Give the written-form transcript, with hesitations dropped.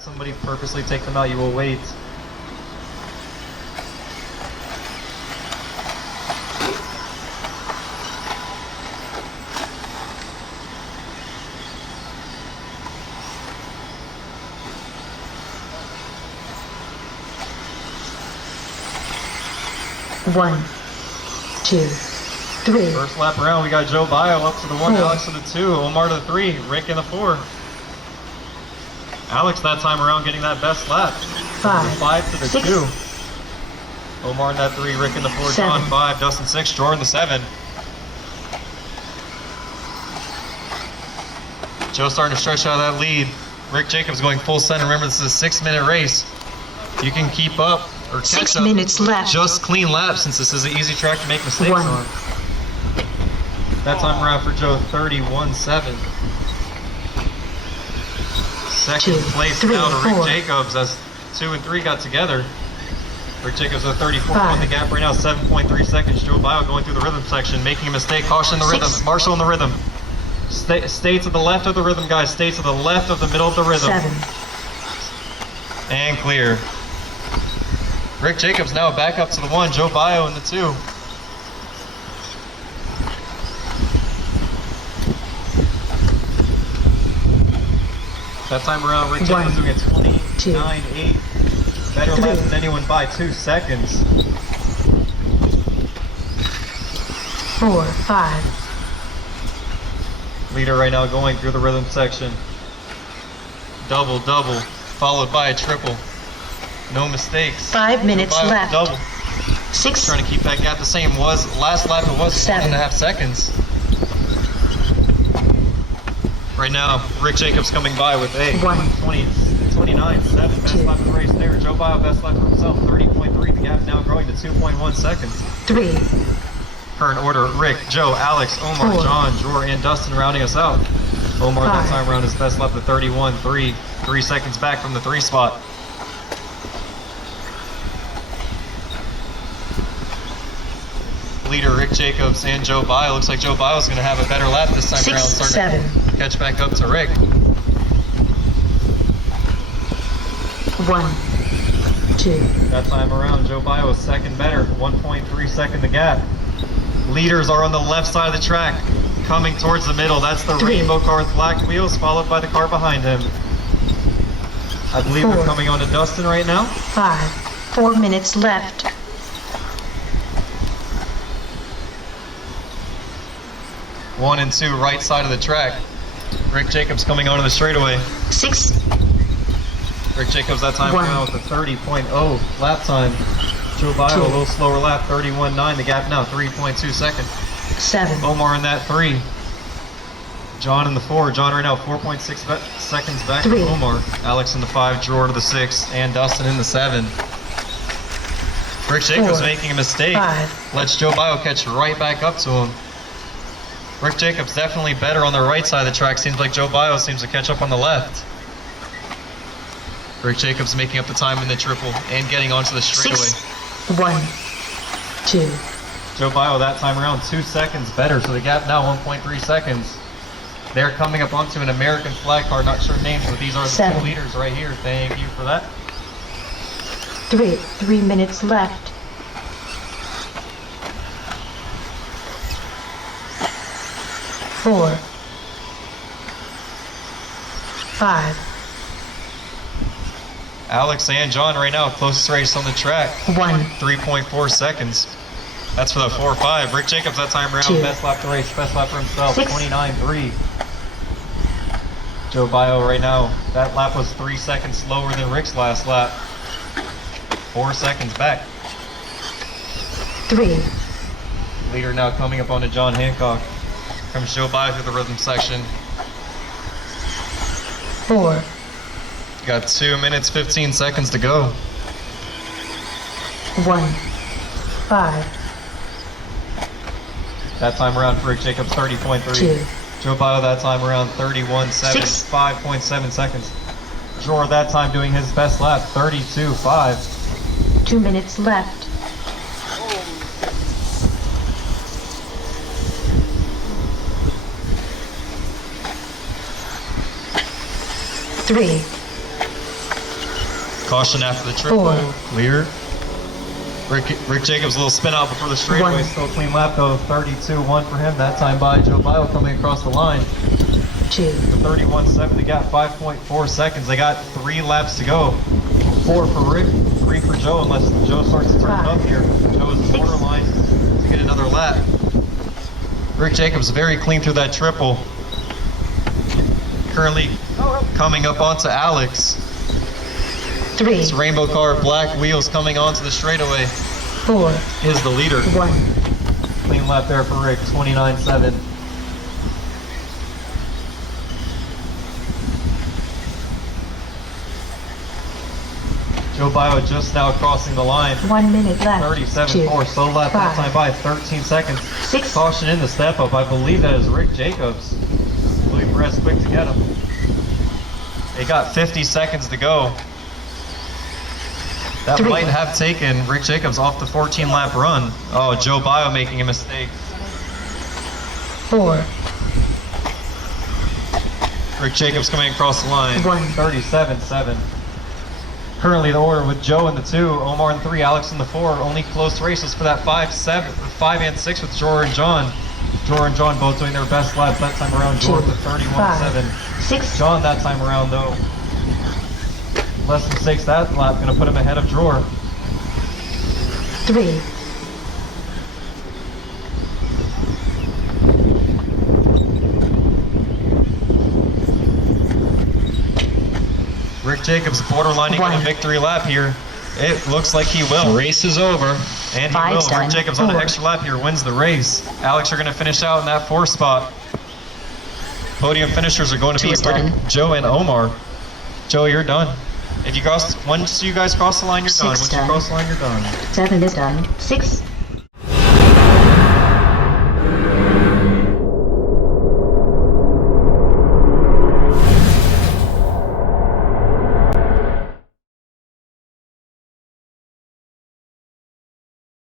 somebody purposely take them out, you will wait. One, two, three. First lap around, we got Joe Baio up to the 1, Alex to the 2, Omar to the 3, Rick in the 4. Alex that time around getting that best lap. 5 to the 6, 2. Omar in that 3, Rick in the 4, 7. John 5, Dustin 6, Jordan the 7. Joe starting to stretch out of that lead. Rick Jacobs going full send. Remember, this is a 6-minute race. You can keep up or catch 6 up. minutes left. Just clean laps since this is an easy track to make mistakes 1. on. That time around for Joe, 31.7. Second 2, place 3, now to Rick 4. Jacobs as 2 and 3 got together. Rick Jacobs at 34 on 5. the gap right now, 7.3 seconds. Joe Baio going through the rhythm section, making a mistake. Caution the rhythm. 6. Marshall in the rhythm. Stay to the left of the rhythm, guys. Stay to the left of the middle of the rhythm. 7. And clear. Rick Jacobs now back up to the 1. Joe Baio in the 2. That time around, Rick Jacobs doing a 29.8. Better lap than anyone by 2 seconds. 4, 5. Leader right now going through the rhythm section. Double, followed by a triple. No mistakes. 5 minutes Baio left. Double. 6. Trying to keep that gap the same. Was last lap it was 7. 1.5 seconds. Right now, Rick Jacobs coming by with a 29.7. Best lap of the race there. Joe Baio best lap for himself, 30.3. The gap now growing to 2.1 seconds. 3. Current order: Rick, Joe, Alex, Omar, 4. John, Jor, and Dustin rounding us out. Omar that 5. time around his best lap to 31.3. 3 seconds back from the 3 spot. Leader Rick Jacobs and Joe Baio. Looks like Joe Baio's going to have a better lap this time 6, around, starting 7. to catch back up to Rick. 1, 2. That time around, Joe Baio is second better, 1.3 second the gap. Leaders are on the left side of the track, coming towards the middle. That's the 3. rainbow car with black wheels, followed by the car behind him. I believe 4. they're coming on to Dustin right now. 5. 4 minutes left. 1 and 2, right side of the track. Rick Jacobs coming onto the straightaway. 6. Rick Jacobs that time 1. around with a 30.0 lap time. Joe Baio 2. a little slower lap, 31.9. The gap now 3.2 seconds. 7. Omar in that 3. John in the 4. John right now 4.6 seconds back 3. from Omar. Alex in the 5. Jor to the 6. And Dustin in the 7. Rick Jacobs 4. making a mistake. 5. Lets Joe Baio catch right back up to him. Rick Jacobs definitely better on the right side of the track. Seems like Joe Baio seems to catch up on the left. Rick Jacobs making up the time in the triple and getting onto the straightaway. 6. 1, 2. Joe Baio that time around 2 seconds better, so the gap now 1.3 seconds. They're coming up onto an American flag car, not sure names, but these are the 7. 2 leaders right here. Thank you for that. 3. 3 minutes left. 4. 5. Alex and John right now, closest race on the track. 1. 3.4 seconds. That's for the 4-5. Rick Jacobs that time around, 2. best lap of the race, best lap for himself, 6. 29.3. Joe Baio right now, that lap was 3 seconds slower than Rick's last lap. 4 seconds back. 3. Leader now coming up onto John Hancock. Comes Joe Baio through the rhythm section. 4. Got 2 minutes, 15 seconds to go. 1. 5. That time around for Rick Jacobs, 30.3. 2. Joe Baio that time around 31.7, 6. 5.7 seconds. Jor that time doing his best lap, 32.5. 2 minutes left. 3. Caution after the triple. 4. Clear. Rick Jacobs, a little spin out before the straightaway. 1. Still clean lap though. 32-1 for him. That time by Joe Baio coming across the line. 2. The 31.7. They got 5.4 seconds. They got 3 laps to go. 4 for Rick, 3 for Joe, unless Joe starts to turn it up here. Joe is borderline to get another lap. Rick Jacobs very clean through that triple. Currently coming up onto Alex. 3. This rainbow car, black wheels coming onto the straightaway. 4. Is the leader. 1. Clean lap there for Rick, 29.7. Joe Baio just now crossing the line. 1 minute left. 37.4, slow lap that time by 13 seconds. 6. Caution in the step up. I believe that is Rick Jacobs. Louis Perez quick to get him. They got 50 seconds to go. That 3. might have taken Rick Jacobs off the 14 lap run. Oh, Joe Baio making a mistake. 4. Rick Jacobs coming across the line. 1. 37.7. Currently the order with Joe in the 2, Omar in the 3, Alex in the 4. Only close races for that 5 and 6 with Jor and John. Jor and John both doing their best laps that time around. Jor with 31.7. 6. John that time around though. Less than 6 that lap, gonna put him ahead of Jor. 3. Rick Jacobs borderlining on a victory lap here. It looks like he will. Race is over. And he will. Rick Jacobs on an extra lap here wins the race. Alex are going to finish out in that 4th spot. Podium finishers are going to be Joe and Omar. Joe, you're done. If you cross, once you guys cross the line, you're done. Once you cross the line, you're done. 7 is done. 6.